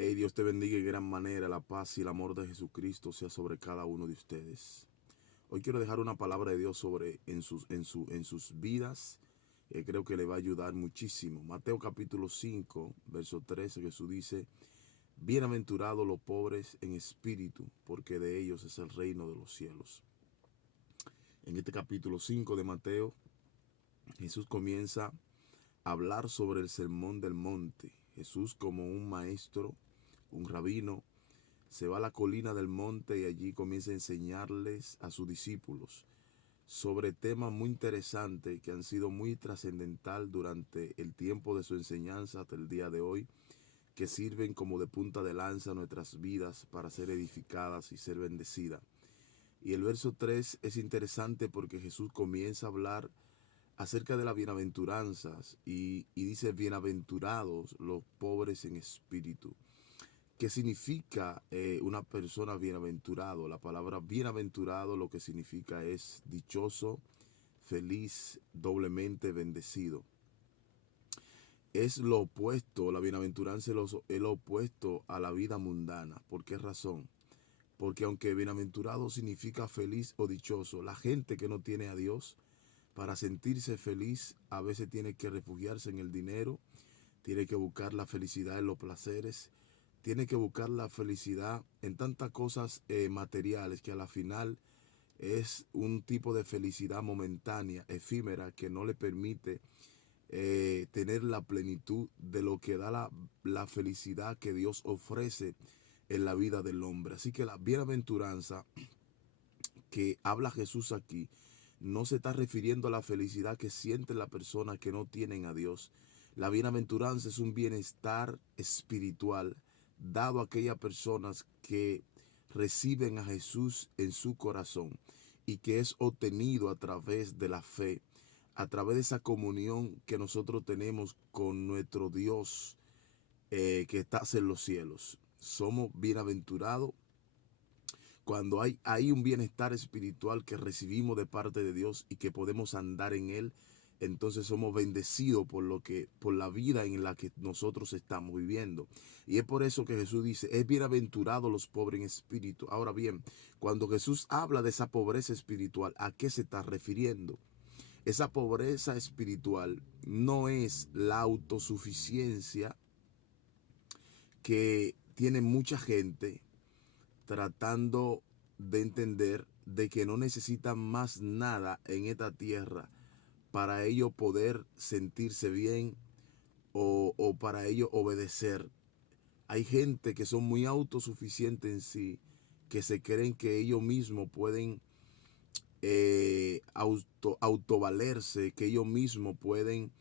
Hey, Dios te bendiga de gran manera. La paz y el amor de Jesucristo sea sobre cada uno de ustedes. Hoy quiero dejar una palabra de Dios sobre en sus vidas. Creo que le va a ayudar muchísimo. Mateo capítulo 5, verso 13, Jesús dice: bienaventurados los pobres en espíritu, porque de ellos es el reino de los cielos. En este capítulo 5 de Mateo, Jesús comienza a hablar sobre el sermón del monte. Jesús, como un maestro, un rabino, se va a la colina del monte y allí comienza a enseñarles a sus discípulos sobre temas muy interesantes que han sido muy trascendental durante el tiempo de su enseñanza hasta el día de hoy, que sirven como de punta de lanza a nuestras vidas para ser edificadas y ser bendecidas. Y el verso 3 es interesante porque Jesús comienza a hablar acerca de las bienaventuranzas y dice: bienaventurados los pobres en espíritu. ¿Qué significa una persona bienaventurado? La palabra bienaventurado lo que significa es dichoso, feliz, doblemente bendecido. Es lo opuesto, la bienaventuranza es lo opuesto a la vida mundana. ¿Por qué razón? Porque aunque bienaventurado significa feliz o dichoso, la gente que no tiene a Dios, para sentirse feliz, a veces tiene que refugiarse en el dinero, tiene que buscar la felicidad en los placeres, tiene que buscar la felicidad en tantas cosas materiales, que a la final es un tipo de felicidad momentánea, efímera, que no le permite tener la plenitud de lo que da la felicidad que Dios ofrece en la vida del hombre. Así que la bienaventuranza que habla Jesús aquí no se está refiriendo a la felicidad que sienten las personas que no tienen a Dios. La bienaventuranza es un bienestar espiritual dado a aquellas personas que reciben a Jesús en su corazón y que es obtenido a través de la fe, a través de esa comunión que nosotros tenemos con nuestro Dios que está en los cielos. Somos bienaventurados cuando hay un bienestar espiritual que recibimos de parte de Dios y que podemos andar en él. Entonces somos bendecidos por la vida en la que nosotros estamos viviendo. Y es por eso que Jesús dice: es bienaventurado los pobres en espíritu. Ahora bien, cuando Jesús habla de esa pobreza espiritual, ¿a qué se está refiriendo? Esa pobreza espiritual no es la autosuficiencia que tiene mucha gente tratando de entender de que no necesitan más nada en esta tierra para ellos poder sentirse bien o para ellos obedecer. Hay gente que son muy autosuficientes en sí, que se creen que ellos mismos pueden autovalerse, que ellos mismos pueden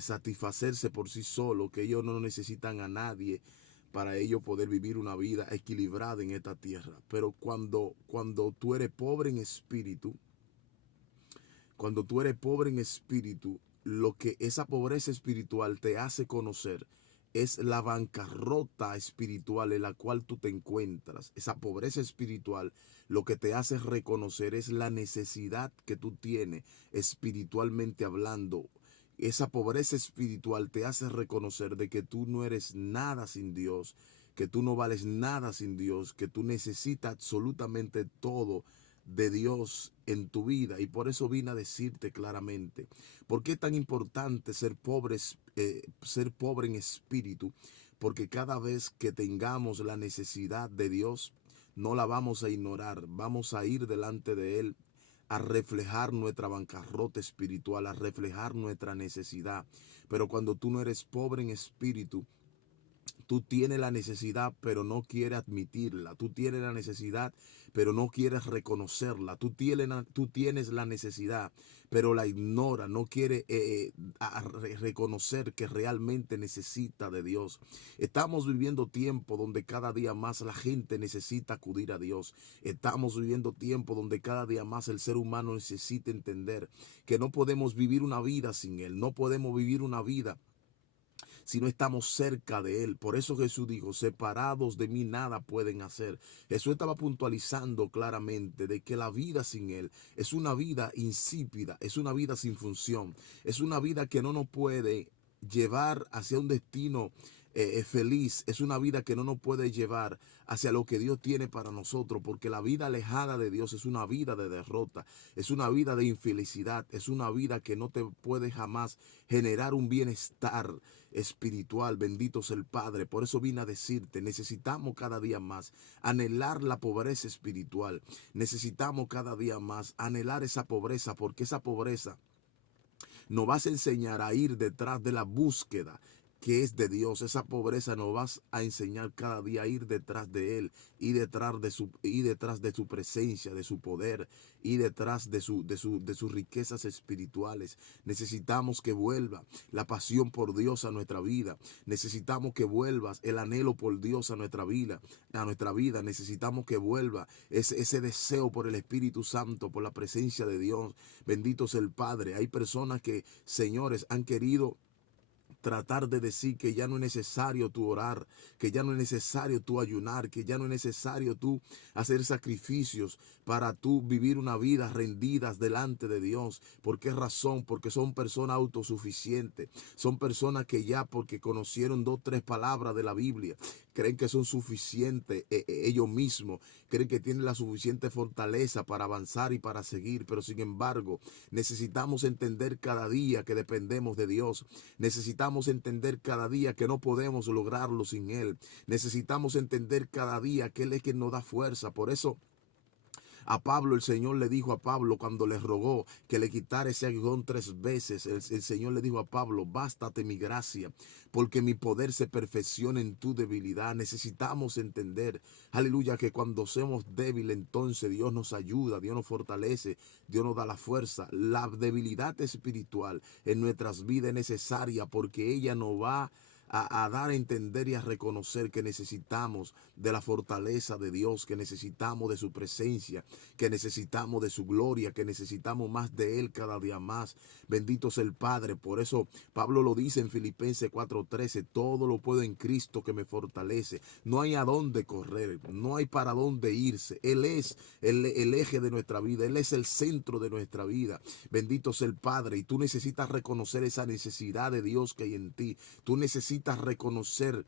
satisfacerse por sí solos, que ellos no necesitan a nadie para ellos poder vivir una vida equilibrada en esta tierra. Pero cuando tú eres pobre en espíritu, cuando tú eres pobre en espíritu, lo que esa pobreza espiritual te hace conocer es la bancarrota espiritual en la cual tú te encuentras. Esa pobreza espiritual lo que te hace reconocer es la necesidad que tú tienes espiritualmente hablando. Esa pobreza espiritual te hace reconocer de que tú no eres nada sin Dios, que tú no vales nada sin Dios, que tú necesitas absolutamente todo de Dios en tu vida. Y por eso vine a decirte claramente: ¿por qué es tan importante ser pobre en espíritu? Porque cada vez que tengamos la necesidad de Dios, no la vamos a ignorar, vamos a ir delante de Él a reflejar nuestra bancarrota espiritual, a reflejar nuestra necesidad. Pero cuando tú no eres pobre en espíritu, tú tienes la necesidad, pero no quieres admitirla. Tú tienes la necesidad, pero no quieres reconocerla. Tú tienes la necesidad, pero la ignora. No quiere reconocer que realmente necesita de Dios. Estamos viviendo tiempo donde cada día más la gente necesita acudir a Dios. Estamos viviendo tiempo donde cada día más el ser humano necesita entender que no podemos vivir una vida sin Él. No podemos vivir una vida si no estamos cerca de Él. Por eso Jesús dijo: separados de mí nada pueden hacer. Jesús estaba puntualizando claramente de que la vida sin Él es una vida insípida, es una vida sin función, es una vida que no nos puede llevar hacia un destino feliz, es una vida que no nos puede llevar hacia lo que Dios tiene para nosotros, porque la vida alejada de Dios es una vida de derrota, es una vida de infelicidad, es una vida que no te puede jamás generar un bienestar espiritual. Bendito sea el Padre. Por eso vine a decirte, necesitamos cada día más anhelar la pobreza espiritual, necesitamos cada día más anhelar esa pobreza, porque esa pobreza nos vas a enseñar a ir detrás de la búsqueda que es de Dios. Esa pobreza nos vas a enseñar cada día a ir detrás de Él, y detrás de su presencia, de su poder, y detrás de sus riquezas espirituales. Necesitamos que vuelva la pasión por Dios a nuestra vida. Necesitamos que vuelvas el anhelo por Dios a nuestra vida. Necesitamos que vuelva ese deseo por el Espíritu Santo, por la presencia de Dios. Bendito sea el Padre. Hay personas que, señores, han querido tratar de decir que ya no es necesario tú orar, que ya no es necesario tú ayunar, que ya no es necesario tú hacer sacrificios para tú vivir una vida rendidas delante de Dios. ¿Por qué razón? Porque son personas autosuficientes, son personas que ya porque conocieron 2, 3 palabras de la Biblia, creen que son suficientes ellos mismos, creen que tienen la suficiente fortaleza para avanzar y para seguir, pero sin embargo necesitamos entender cada día que dependemos de Dios. Necesitamos entender cada día que no podemos lograrlo sin Él. Necesitamos entender cada día que Él es quien nos da fuerza. Por eso a Pablo, el Señor le dijo a Pablo cuando le rogó que le quitara ese aguijón 3 veces, el Señor le dijo a Pablo: bástate mi gracia, porque mi poder se perfecciona en tu debilidad. Necesitamos entender, aleluya, que cuando somos débiles, entonces Dios nos ayuda, Dios nos fortalece, Dios nos da la fuerza. La debilidad espiritual en nuestras vidas es necesaria, porque ella nos va a dar a entender y a reconocer que necesitamos de la fortaleza de Dios, que necesitamos de su presencia, que necesitamos de su gloria, que necesitamos más de Él cada día más. Bendito sea el Padre. Por eso Pablo lo dice en Filipenses 4:13: todo lo puedo en Cristo que me fortalece. No hay a dónde correr, no hay para dónde irse. Él es el eje de nuestra vida, Él es el centro de nuestra vida. Bendito sea el Padre. Y tú necesitas reconocer esa necesidad de Dios que hay en ti. Tú necesitas reconocer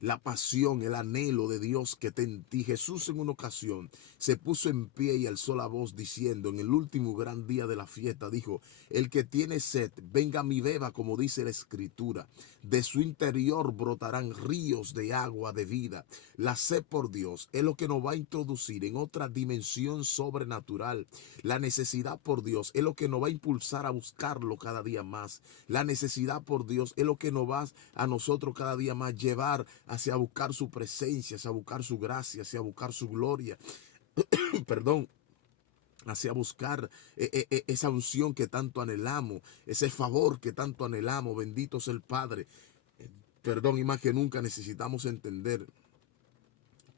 la pasión, el anhelo de Dios que está en ti. Jesús en una ocasión se puso en pie y alzó la voz diciendo, en el último gran día de la fiesta, dijo: el que tiene sed, venga a mi beba, como dice la Escritura. De su interior brotarán ríos de agua de vida. La sed por Dios es lo que nos va a introducir en otra dimensión sobrenatural. La necesidad por Dios es lo que nos va a impulsar a buscarlo cada día más. La necesidad por Dios es lo que nos va a nosotros cada día más llevar hacia buscar su presencia, hacia buscar su gracia, hacia buscar su gloria. Perdón. Hacia buscar esa unción que tanto anhelamos, ese favor que tanto anhelamos. Bendito sea el Padre. Perdón, y más que nunca necesitamos entender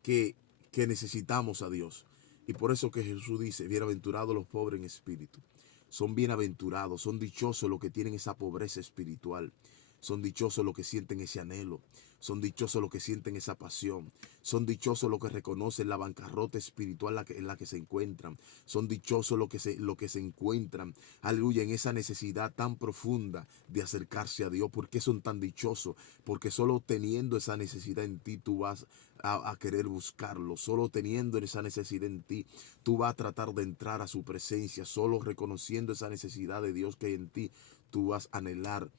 que, que necesitamos a Dios. Y por eso que Jesús dice: bienaventurados los pobres en espíritu. Son bienaventurados, son dichosos los que tienen esa pobreza espiritual. Son dichosos los que sienten ese anhelo. Son dichosos los que sienten esa pasión. Son dichosos los que reconocen la bancarrota espiritual en la que se encuentran. Son dichosos los que se encuentran, aleluya, en esa necesidad tan profunda de acercarse a Dios. ¿Por qué son tan dichosos? Porque solo teniendo esa necesidad en ti, tú vas a querer buscarlo. Solo teniendo esa necesidad en ti, tú vas a tratar de entrar a su presencia. Solo reconociendo esa necesidad de Dios que hay en ti, tú vas a anhelar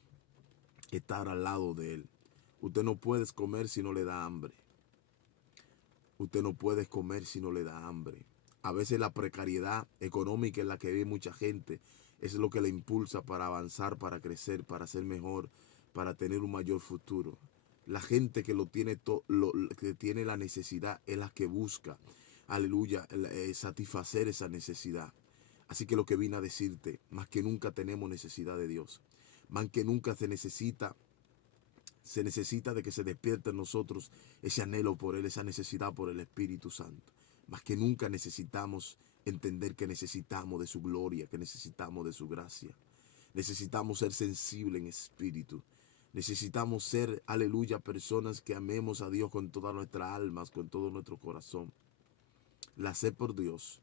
estar al lado de Él. Usted no puede comer si no le da hambre. Usted no puede comer si no le da hambre. A veces la precariedad económica en la que vive mucha gente es lo que le impulsa para avanzar, para crecer, para ser mejor, para tener un mayor futuro. La gente que que tiene la necesidad es la que busca, aleluya, satisfacer esa necesidad. Así que lo que vine a decirte: más que nunca tenemos necesidad de Dios. Más que nunca se necesita de que se despierte en nosotros ese anhelo por Él, esa necesidad por el Espíritu Santo. Más que nunca necesitamos entender que necesitamos de su gloria, que necesitamos de su gracia. Necesitamos ser sensibles en espíritu. Necesitamos ser, aleluya, personas que amemos a Dios con todas nuestras almas, con todo nuestro corazón. La sed por Dios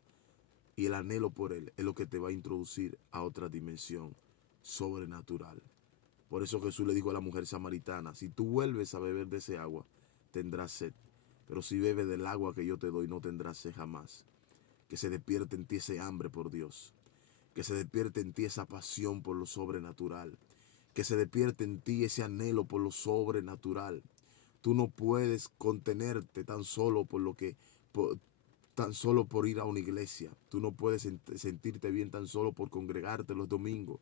y el anhelo por Él es lo que te va a introducir a otra dimensión sobrenatural. Por eso Jesús le dijo a la mujer samaritana, si tú vuelves a beber de ese agua, tendrás sed. Pero si bebes del agua que yo te doy, no tendrás sed jamás. Que se despierte en ti ese hambre por Dios. Que se despierte en ti esa pasión por lo sobrenatural. Que se despierte en ti ese anhelo por lo sobrenatural. Tú no puedes contenerte tan solo por lo que... tan solo por ir a una iglesia. Tú no puedes sentirte bien tan solo por congregarte los domingos.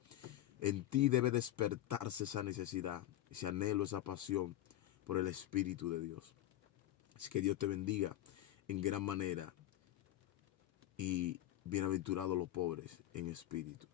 En ti debe despertarse esa necesidad, ese anhelo, esa pasión por el Espíritu de Dios. Así que Dios te bendiga en gran manera y bienaventurados los pobres en espíritu.